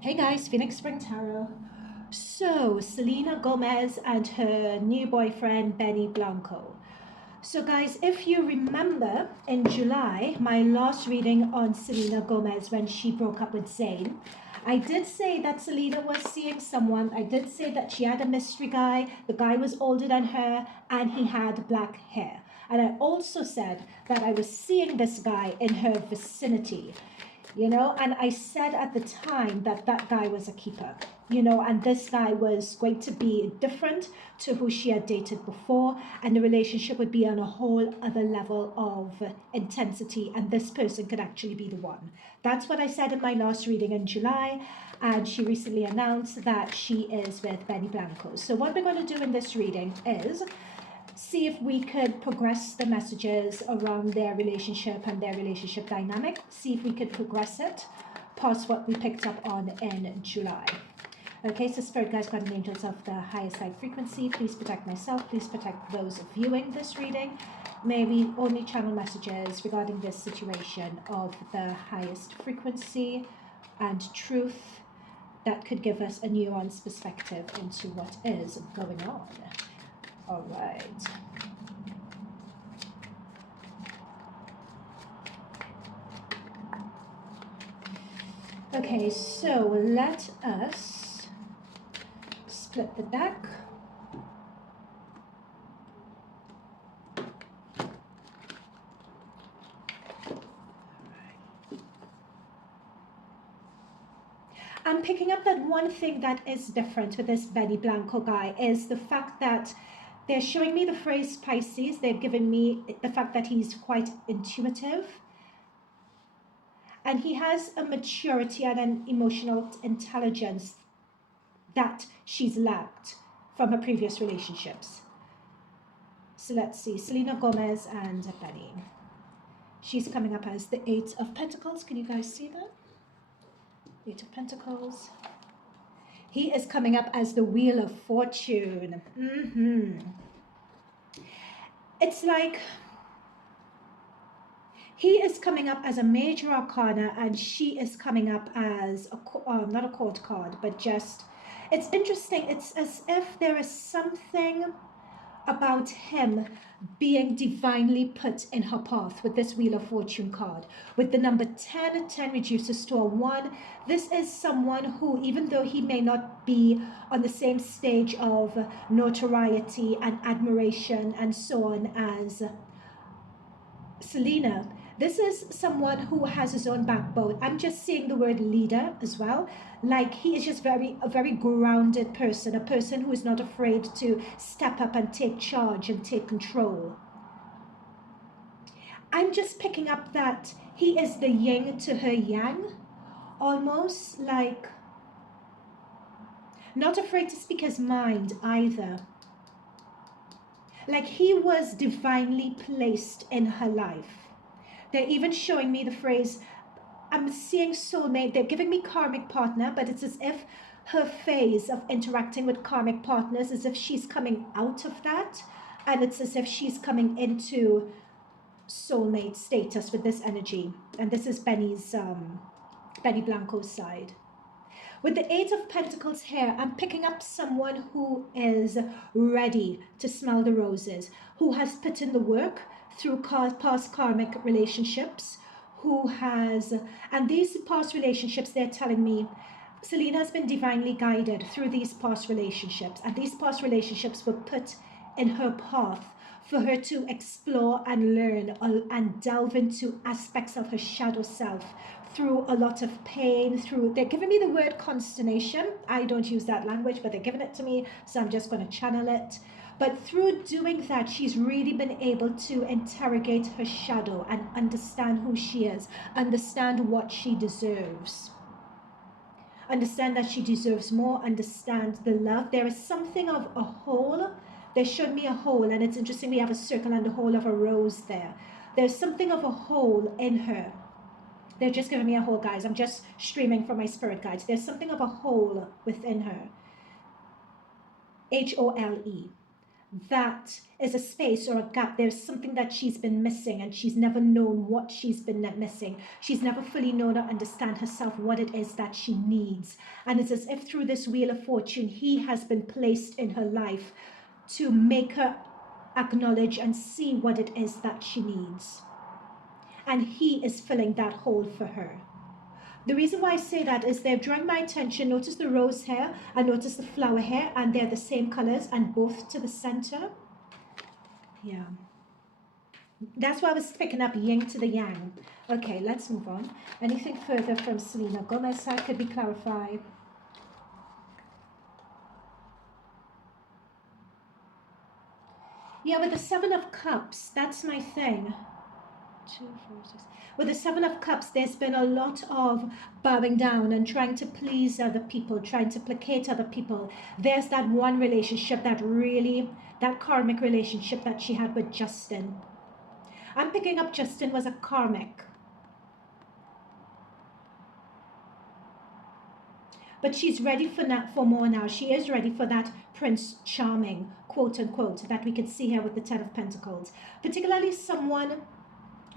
Hey guys, Phoenix Spring Tarot. So, Selena Gomez and her new boyfriend, Benny Blanco. So, guys, if you remember in July, my last reading on Selena Gomez when she broke up with Zayn, I did say that Selena was seeing someone. I did say that she had a mystery guy. The guy was older than her and he had black hair. And I also said that I was seeing this guy in her vicinity, and I said at the time that that guy was a keeper, and this guy was going to be different to who she had dated before, and the relationship would be on a whole other level of intensity, and this person could actually be the one. That's what I said in my last reading in July, and she recently announced that she is with Benny Blanco. So what we're going to do in this reading is see if we could progress the messages around their relationship and their relationship dynamic, see if we could progress it past what we picked up on in July. Okay, so Spirit Guides, Guardian Angels of the highest light frequency, please protect myself, please protect those viewing this reading. May we only channel messages regarding this situation of the highest frequency and truth that could give us a nuanced perspective into what is going on. All right. Okay, so let us split the deck. I'm picking up that one thing that is different with this Benny Blanco guy is the fact that they're showing me the phrase Pisces. They've given me the fact that he's quite intuitive. And he has a maturity and an emotional intelligence that she's lacked from her previous relationships. So let's see, Selena Gomez and Benny. She's coming up as the Eight of Pentacles. Can you guys see that? Eight of Pentacles. He is coming up as the Wheel of Fortune. It's like he is coming up as a major arcana and she is coming up as not a court card, but just, it's interesting. It's as if there is something about him being divinely put in her path with this Wheel of Fortune card. With the number 10, 10 reduces to a 1. This is someone who, even though he may not be on the same stage of notoriety and admiration and so on as Selena, this is someone who has his own backbone. I'm just seeing the word leader as well. Like he is just a very grounded person, a person who is not afraid to step up and take charge and take control. I'm just picking up that he is the yin to her yang, almost like not afraid to speak his mind either. Like he was divinely placed in her life. They're even showing me the phrase, I'm seeing soulmate. They're giving me karmic partner, but it's as if her phase of interacting with karmic partners, as if she's coming out of that. And it's as if she's coming into soulmate status with this energy. And this is Benny Blanco's side. With the Eight of Pentacles here, I'm picking up someone who is ready to smell the roses, who has put in the work through past karmic relationships, who has, and these past relationships, they're telling me, Selena has been divinely guided through these past relationships, and these past relationships were put in her path for her to explore and learn and delve into aspects of her shadow self through a lot of pain, they're giving me the word consternation. I don't use that language, but they're giving it to me, so I'm just going to channel it. But through doing that, she's really been able to interrogate her shadow and understand who she is, understand what she deserves, understand that she deserves more, understand the love. There is something of a hole. They showed me a hole, and it's interesting we have a circle and the hole of a rose there. There's something of a hole in her. They're just giving me a hole, guys. I'm just streaming from my spirit guides. There's something of a hole within her. H-O-L-E. that is a space or a gap. There's something that she's been missing, and she's never known what she's been missing. She's never fully known or understand herself what it is that she needs. And it's as if through this Wheel of Fortune, he has been placed in her life to make her acknowledge and see what it is that she needs. And he is filling that hole for her. The reason why I say that is they're drawing my attention. Notice the rose hair and notice the flower hair, and they're the same colors and both to the center. Yeah. That's why I was picking up yin to the yang. Okay, let's move on. Anything further from Selena Gomez that could be clarified? Yeah, with the Seven of Cups, that's my thing. 2, 4, 6. With the Seven of Cups, there's been a lot of bowing down and trying to please other people, trying to placate other people. There's that one relationship that karmic relationship that she had with Justin. I'm picking up Justin was a karmic. But she's ready for more now. She is ready for that Prince Charming, quote unquote, that we could see here with the Ten of Pentacles. Particularly someone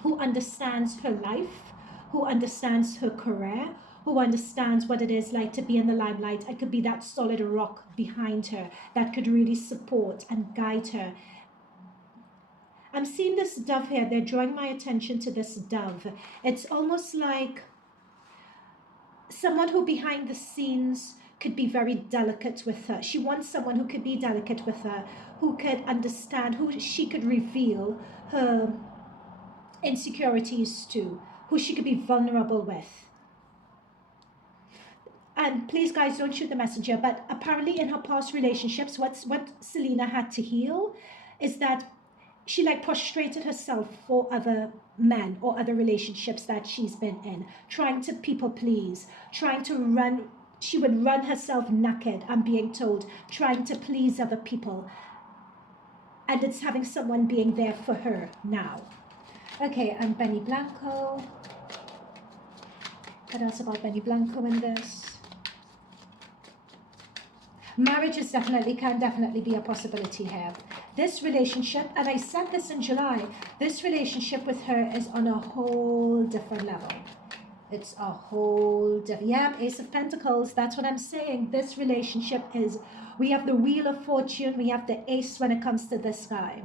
who understands her life, who understands her career, who understands what it is like to be in the limelight. It could be that solid rock behind her that could really support and guide her. I'm seeing this dove here. They're drawing my attention to this dove. It's almost like someone who behind the scenes could be very delicate with her. She wants someone who could be delicate with her, who could understand, who she could reveal her insecurities to, who she could be vulnerable with. And please guys, don't shoot the messenger, but apparently in her past relationships, what Selena had to heal is that she like prostrated herself for other men or other relationships that she's been in, trying to people please, trying to run. She would run herself naked, I'm being told, trying to please other people. And it's having someone being there for her now. Okay, and Benny Blanco. What else about Benny Blanco in this? Marriage can definitely be a possibility here. This relationship, and I said this in July, this relationship with her is on a whole different level. It's a whole different, yeah, Ace of Pentacles, that's what I'm saying. This relationship is, we have the Wheel of Fortune, we have the Ace when it comes to this guy.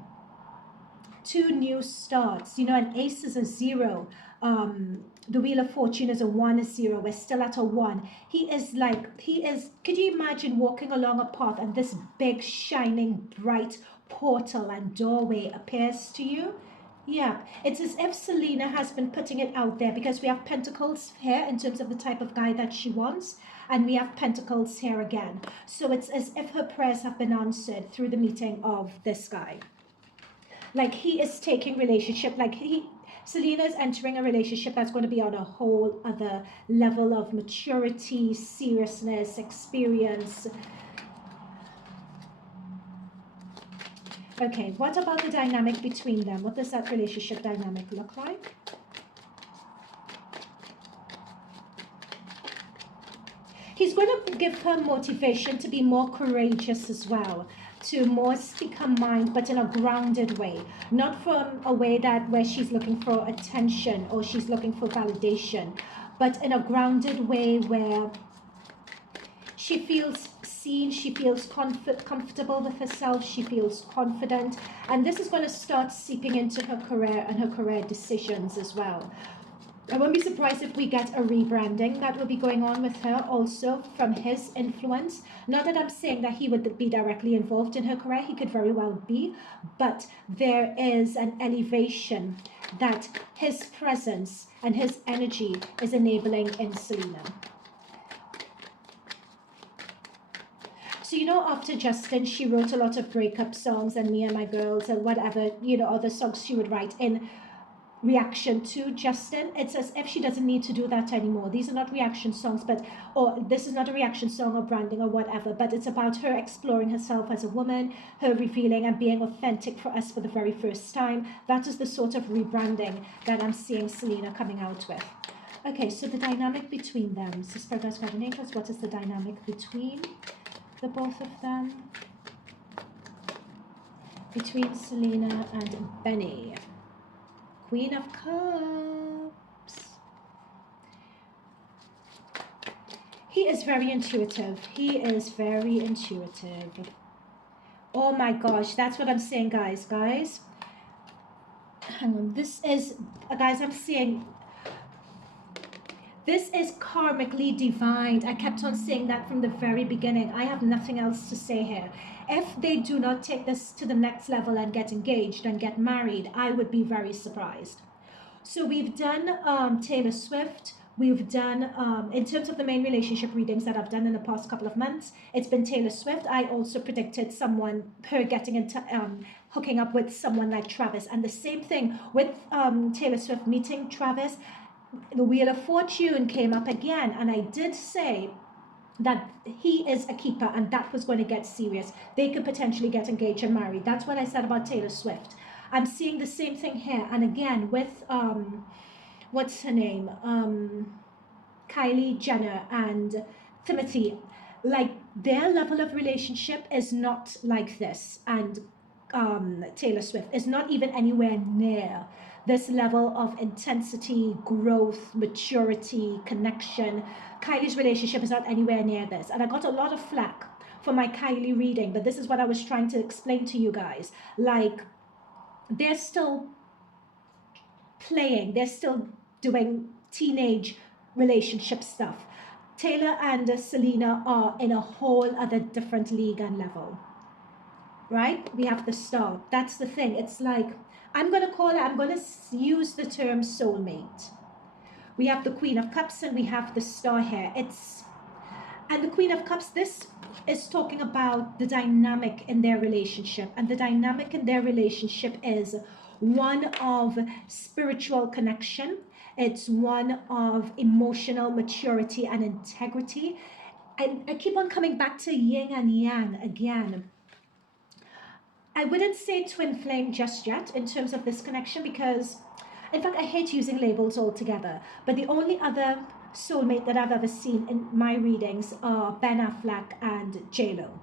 2 new starts. You know, an ace is a 0. The Wheel of Fortune is a 1, a 0. We're still at a 1. He is, could you imagine walking along a path and this big, shining, bright portal and doorway appears to you? Yeah, it's as if Selena has been putting it out there, because we have Pentacles here in terms of the type of guy that she wants, and we have Pentacles here again. So it's as if her prayers have been answered through the meeting of this guy. Like he is taking relationship, Selena is entering a relationship that's going to be on a whole other level of maturity, seriousness, experience. Okay, what about the dynamic between them? What does that relationship dynamic look like? He's going to give her motivation to be more courageous as well, to more speak her mind, but in a grounded way, not from a way where she's looking for attention or she's looking for validation, but in a grounded way where she feels seen, she feels comfortable with herself, she feels confident, and this is going to start seeping into her career and her career decisions as well. I won't be surprised if we get a rebranding that will be going on with her also from his influence. Not that I'm saying that he would be directly involved in her career, he could very well be, but there is an elevation that his presence and his energy is enabling in Selena. So, you know, after Justin, she wrote a lot of breakup songs and Me and My Girls and whatever, you know, other songs she would write in reaction to Justin. It's as if she doesn't need to do that anymore. These are not reaction songs, or this is not a reaction song or branding or whatever, but it's about her exploring herself as a woman, her revealing and being authentic for us for the very first time. That is the sort of rebranding that I'm seeing Selena coming out with. Okay, so the dynamic between them. So Spirit Guides, Guardian Angels, what is the dynamic between the both of them? between Selena and Benny. Queen of Cups. He is very intuitive. He is very intuitive. Oh my gosh, that's what I'm saying, guys. Guys, hang on. This is, guys, I'm seeing, this is karmically divine. I kept on saying that from the very beginning. I have nothing else to say here. If they do not take this to the next level and get engaged and get married, I would be very surprised. So we've done Taylor Swift. We've done, in terms of the main relationship readings that I've done in the past couple of months, it's been Taylor Swift. I also predicted her getting into, hooking up with someone like Travis. And the same thing with Taylor Swift meeting Travis. The Wheel of Fortune came up again. And I did say that he is a keeper and that was going to get serious. They could potentially get engaged and married. That's what I said about Taylor Swift. I'm seeing the same thing here. And again, with, what's her name? Kylie Jenner and Timothy. Like, their level of relationship is not like this. And Taylor Swift is not even anywhere near this level of intensity, growth, maturity, connection. Kylie's relationship is not anywhere near this. And I got a lot of flack for my Kylie reading, but this is what I was trying to explain to you guys. Like, they're still playing, they're still doing teenage relationship stuff. Taylor and Selena are in a whole other different league and level, right? We have the star. That's the thing. It's like, I'm going to use the term soulmate. We have the Queen of Cups and we have the star here. And the Queen of Cups, this is talking about the dynamic in their relationship. And the dynamic in their relationship is one of spiritual connection. It's one of emotional maturity and integrity. And I keep on coming back to yin and yang again. I wouldn't say twin flame just yet in terms of this connection because, in fact, I hate using labels altogether. But the only other soulmate that I've ever seen in my readings are Ben Affleck and J-Lo.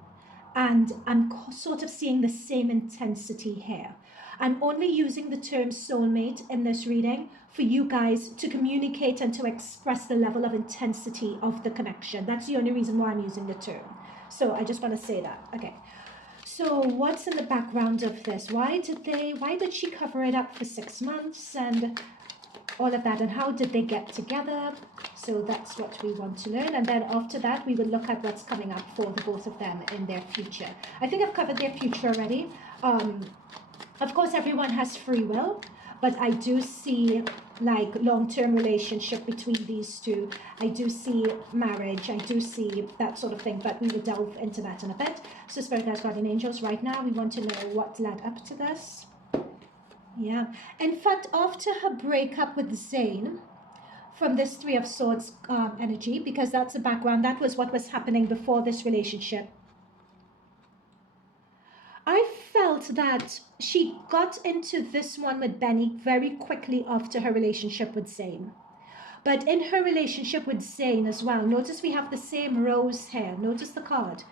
And I'm sort of seeing the same intensity here. I'm only using the term soulmate in this reading for you guys to communicate and to express the level of intensity of the connection. That's the only reason why I'm using the term. So I just want to say that. Okay. So what's in the background of this? Why did she cover it up for 6 months and all of that? And how did they get together? So that's what we want to learn. And then after that, we will look at what's coming up for the both of them in their future. I think I've covered their future already. Of course, everyone has free will, but I do see like long-term relationship between these two. I do see marriage. I do see that sort of thing, but we will delve into that in a bit. So Spirit Guides, Guardian Angels, right now, we want to know what led up to this. Yeah. In fact, after her breakup with Zayn, from this Three of Swords energy, because that's the background, that was what was happening before this relationship. I felt that she got into this one with Benny very quickly after her relationship with Zayn. But in her relationship with Zayn as well, notice we have the same rose here. Notice the card.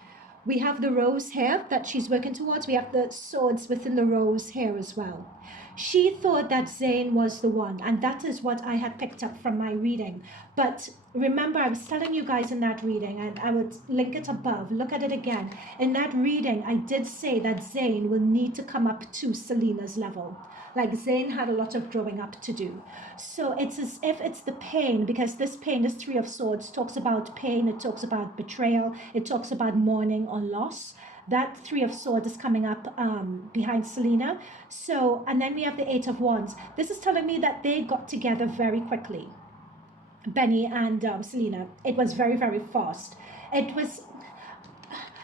We have the rose here that she's working towards. We have the swords within the rose here as well. She thought that Zayn was the one, and that is what I had picked up from my reading. But remember, I was telling you guys in that reading, and I would link it above, look at it again. In that reading, I did say that Zayn will need to come up to Selena's level. Like Zayn had a lot of growing up to do. So it's as if it's the pain, because this pain, this Three of Swords, talks about pain, it talks about betrayal, it talks about mourning or loss. That Three of Swords is coming up behind Selena. So, and then we have the Eight of Wands. This is telling me that they got together very quickly. Benny and Selena. It was very, very fast. It was,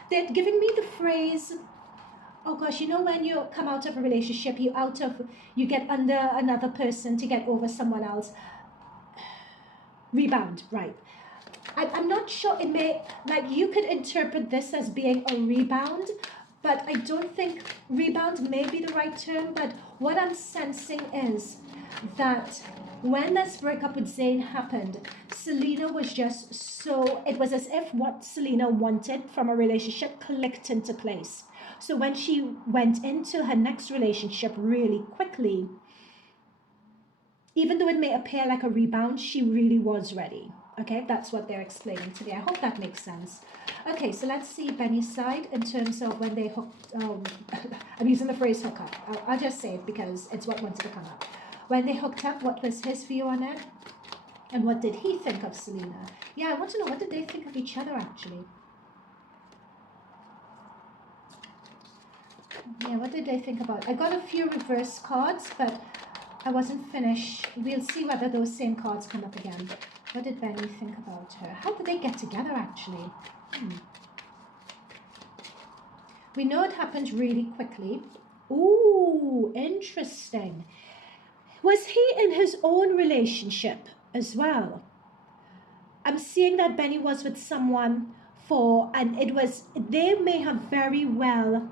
they're giving me the phrase, oh gosh, you know when you come out of a relationship, you get under another person to get over someone else. Rebound, right. I'm not sure, it may, like you could interpret this as being a rebound, but I don't think rebound may be the right term. But what I'm sensing is that when this breakup with Zayn happened, Selena was just so, it was as if what Selena wanted from a relationship clicked into place. So when she went into her next relationship really quickly, even though it may appear like a rebound, she really was ready. Okay, that's what they're explaining to me. I hope that makes sense. Okay, so let's see Benny's side in terms of when they hooked. I'm using the phrase hook up. I'll just say it because it's what wants to come up. When they hooked up, what was his view on it? And what did he think of Selena? Yeah, I want to know, what did they think of each other actually? Yeah, what did they think about? I got a few reverse cards, but I wasn't finished. We'll see whether those same cards come up again. What did Benny think about her? How did they get together actually? We know it happened really quickly. Ooh, interesting. Was he in his own relationship as well? I'm seeing that Benny was with someone and they may have very well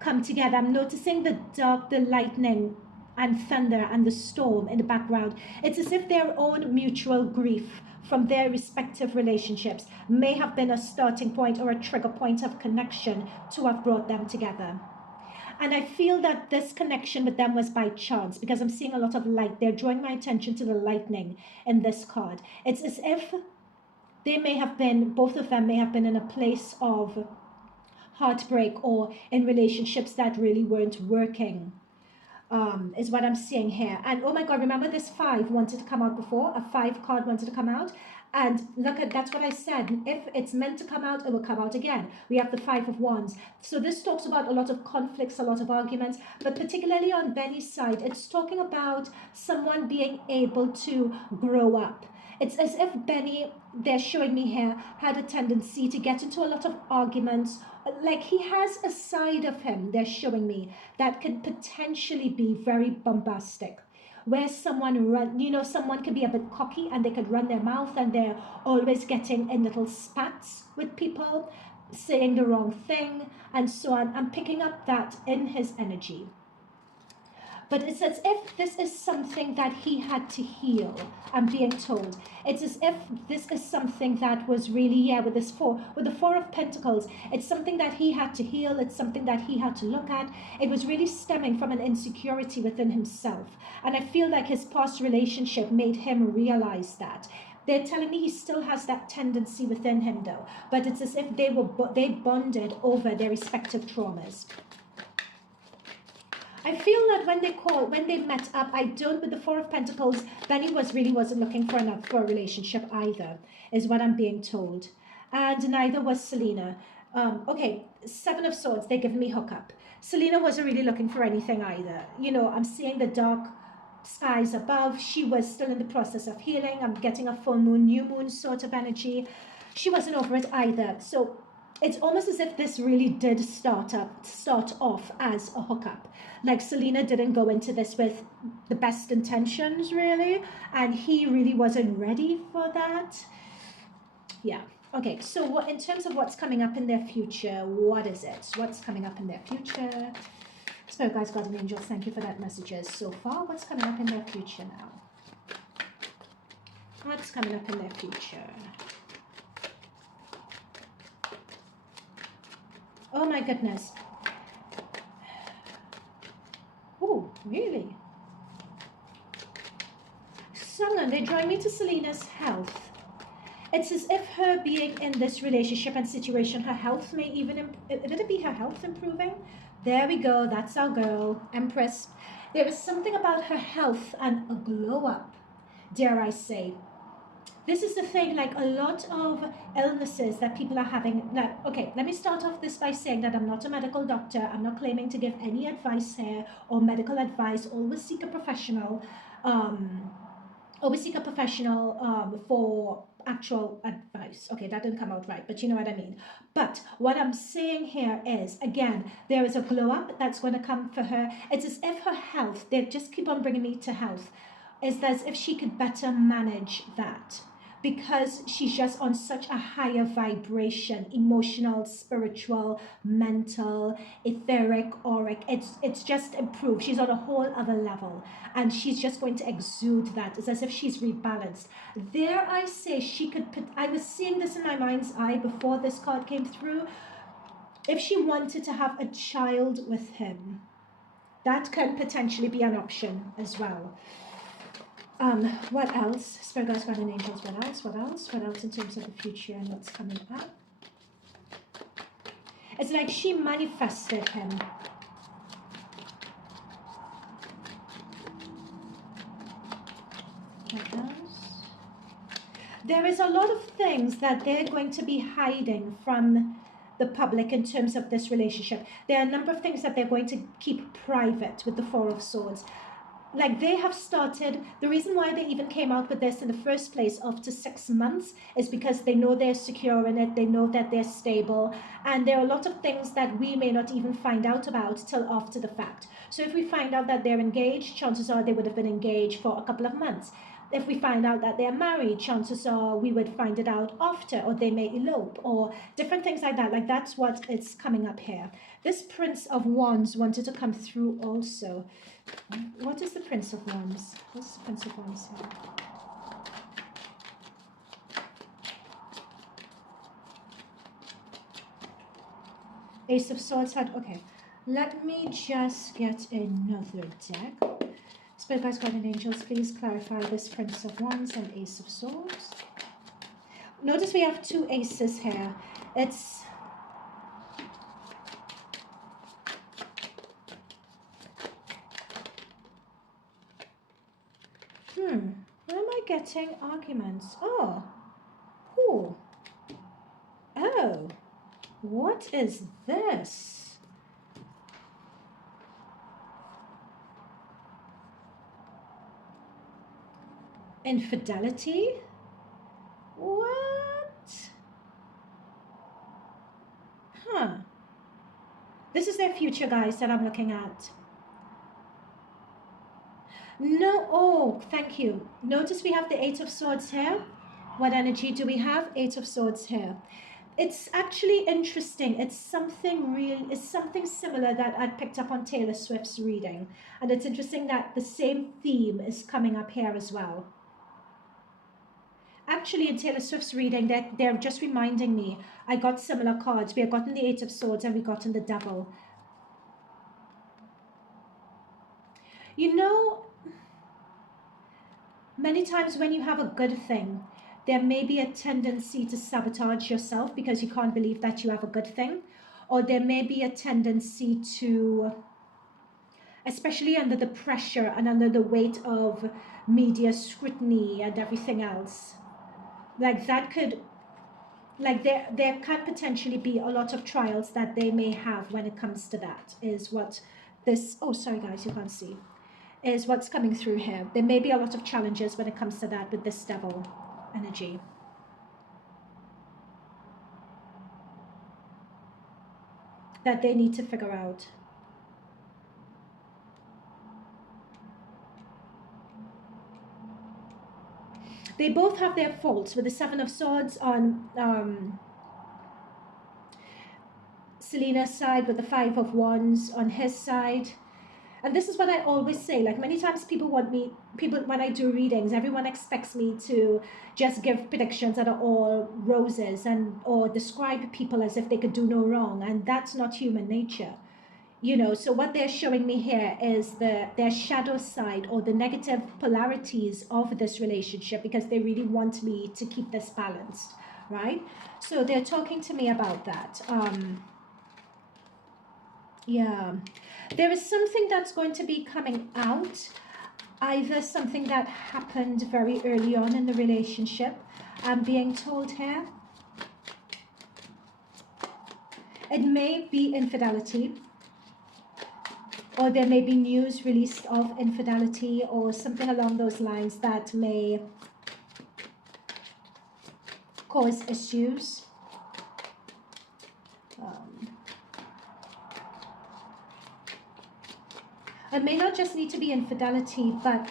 come together. I'm noticing the lightning and thunder and the storm in the background. It's as if their own mutual grief from their respective relationships may have been a starting point or a trigger point of connection to have brought them together. And I feel that this connection with them was by chance because I'm seeing a lot of light. They're drawing my attention to the lightning in this card. It's as if both of them may have been in a place of heartbreak or in relationships that really weren't working, is what I'm seeing here. And oh my God, remember this 5 wanted to come out before? A 5 card wanted to come out. And look at, that's what I said. If it's meant to come out, it will come out again. We have the 5 of Wands. So this talks about a lot of conflicts, a lot of arguments, but particularly on Benny's side, it's talking about someone being able to grow up. It's as if Benny, they're showing me here, had a tendency to get into a lot of arguments. Like he has a side of him, they're showing me, that could potentially be very bombastic. Where someone could be a bit cocky and they could run their mouth and they're always getting in little spats with people, saying the wrong thing and so on. I'm picking up that in his energy. But it's as if this is something that he had to heal, I'm being told. It's as if this is something that was really, with the 4 of Pentacles, it's something that he had to heal, it's something that he had to look at. It was really stemming from an insecurity within himself. And I feel like his past relationship made him realize that. They're telling me he still has that tendency within him though, but it's as if they bonded over their respective traumas. I feel that when they met up, with the 4 of Pentacles, Benny wasn't looking for a relationship either, is what I'm being told. And neither was Selena. Okay, 7 of Swords, they're giving me hookup. Selena wasn't really looking for anything either. I'm seeing the dark skies above. She was still in the process of healing. I'm getting a full moon, new moon sort of energy. She wasn't over it either. So it's almost as if this really did start off as a hookup. Like Selena didn't go into this with the best intentions really, and he really wasn't ready for that. Yeah. Okay, so in terms of what's coming up in their future, what is it? What's coming up in their future? Spirit guides, God and angels, thank you for that messages so far. What's coming up in their future now? What's coming up in their future? Oh my goodness. Oh, really? Someone, they're drawing me to Selena's health. It's as if her being in this relationship and situation, her health may even, would it be her health improving? There we go, that's our girl, Empress. There is something about her health and a glow up, dare I say. This is the thing, like a lot of illnesses that people are having. Now, okay, let me start off this by saying that I'm not a medical doctor. I'm not claiming to give any advice here or medical advice. Always seek a professional. For actual advice. Okay, that didn't come out right, but you know what I mean. But what I'm saying here is, again, there is a glow up that's going to come for her. It's as if her health, they just keep on bringing me to health, is as if she could better manage that, because she's just on such a higher vibration, emotional, spiritual, mental, etheric, auric. It's just improved. She's on a whole other level, and she's just going to exude that. It's as if she's rebalanced. There I say she could put, I was seeing this in my mind's eye before this card came through. if she wanted to have a child with him, that can potentially be an option as well. What else? Spirit guides, guardian angels, what else? What else? What else in terms of the future and what's coming up? It's like she manifested him. What else? There is a lot of things that they're going to be hiding from the public in terms of this relationship. There are a number of things that they're going to keep private with the Four of Swords. Like they have started, the reason why they even came out with this in the first place after 6 months is because they know they're secure in it, they know that they're stable, and there are a lot of things that we may not even find out about till after the fact. So if we find out that they're engaged, chances are they would have been engaged for a couple of months. If we find out that they're married, chances are we would find it out after, or they may elope, or different things like that. Like that's what is coming up here. This Prince of Wands wanted to come through also. What is the Prince of Wands? What's the Prince of Wands here? Ace of Swords had, okay. Let me just get another deck. Spirit guides, guardian angels, please clarify this Prince of Wands and Ace of Swords. Notice we have 2 aces here. It's where am I getting arguments? Oh. Ooh. Oh. What is this? Infidelity? What? Huh. This is their future, guys, that I'm looking at. No, oh, thank you. Notice we have the 8 of Swords here. What energy do we have? 8 of Swords here. It's actually interesting. It's something real. It's something similar that I picked up on Taylor Swift's reading. And it's interesting that the same theme is coming up here as well. Actually, in Taylor Swift's reading, they're just reminding me, I got similar cards. We have gotten the 8 of Swords and we gotten the Devil. You know, many times when you have a good thing, there may be a tendency to sabotage yourself because you can't believe that you have a good thing. Or there may be a tendency to, especially under the pressure and under the weight of media scrutiny and everything else, like that could, like there can potentially be a lot of trials that they may have when it comes to that, is what this, oh sorry guys, you can't see, is what's coming through here. There may be a lot of challenges when it comes to that with this Devil energy. That they need to figure out. They both have their faults, with the 7 of Swords on Selena's side, with the 5 of Wands on his side. And this is what I always say, like many times people when I do readings, everyone expects me to just give predictions that are all roses or describe people as if they could do no wrong. And that's not human nature. You know, so what they're showing me here is their shadow side or the negative polarities of this relationship, because they really want me to keep this balanced, right? So they're talking to me about that. Yeah, there is something that's going to be coming out, either something that happened very early on in the relationship. I'm being told here. It may be infidelity, or there may be news released of infidelity or something along those lines that may cause issues. It may not just need to be infidelity, but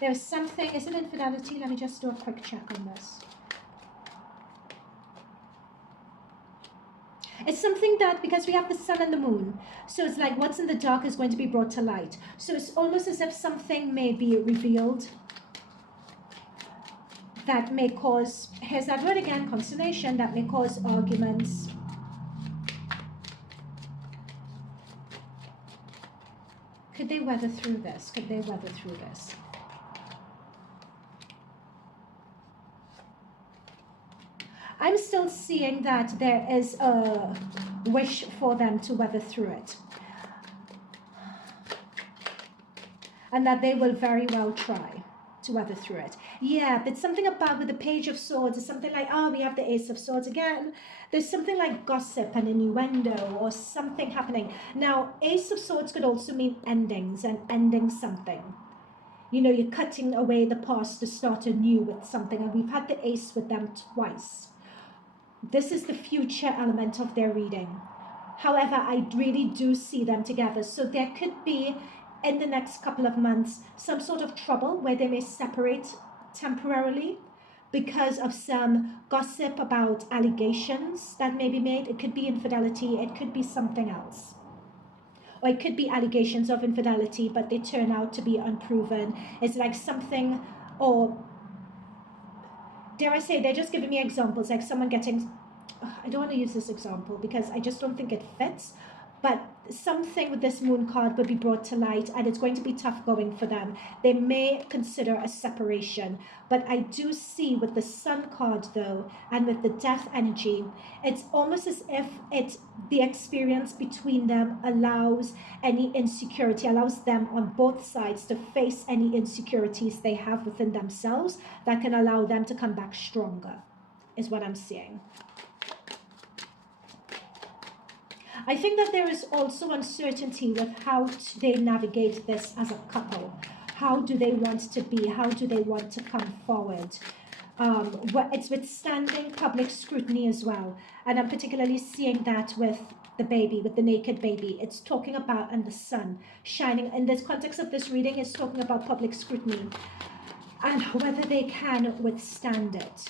there's something, is it infidelity? Let me just do a quick check on this. It's something that, because we have the sun and the moon, so it's like what's in the dark is going to be brought to light. So it's almost as if something may be revealed that may cause, here's that word again, consternation, that may cause arguments. Could they weather through this? Could they weather through this? I'm still seeing that there is a wish for them to weather through it. And that they will very well try to weather through it. Yeah, but something about with the Page of Swords is something like, oh, we have the Ace of Swords again. There's something like gossip and innuendo or something happening. Now, Ace of Swords could also mean endings and ending something. You know, you're cutting away the past to start anew with something. And we've had the Ace with them twice. This is the future element of their reading. However, I really do see them together. So there could be, in the next couple of months, some sort of trouble where they may separate temporarily because of some gossip about allegations that may be made. It could be infidelity. It could be something else. Or it could be allegations of infidelity, but they turn out to be unproven. It's like something, or dare I say, they're just giving me examples, like someone getting, I don't want to use this example because I just don't think it fits, but something with this moon card would be brought to light and it's going to be tough going for them. They may consider a separation, but I do see with the sun card though, and with the death energy, it's almost as if the experience between them allows any insecurity, allows them on both sides to face any insecurities they have within themselves that can allow them to come back stronger, is what I'm seeing. I think that there is also uncertainty with how they navigate this as a couple. How do they want to be? How do they want to come forward? It's withstanding public scrutiny as well. And I'm particularly seeing that with the baby, with the naked baby. It's talking about, and the sun shining. In this context of this reading, it's talking about public scrutiny and whether they can withstand it.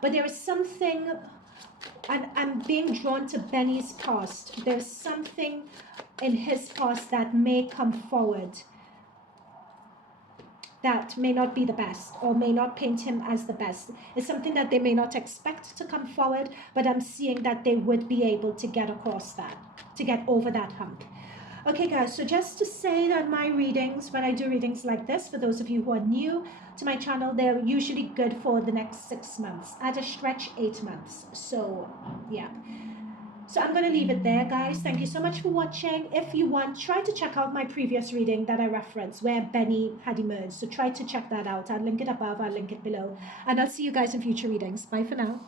But there is something, and I'm being drawn to Benny's past. There's something in his past that may come forward that may not be the best or may not paint him as the best. It's something that they may not expect to come forward, but I'm seeing that they would be able to get across that, to get over that hump. Okay guys, so just to say that my readings, when I do readings like this, for those of you who are new to my channel, they're usually good for the next 6 months, at a stretch 8 months. So yeah, so I'm going to leave it there guys. Thank you so much for watching. If you want, try to check out my previous reading that I referenced where Benny had emerged. So try to check that out. I'll link it above, I'll link it below, and I'll see you guys in future readings. Bye for now.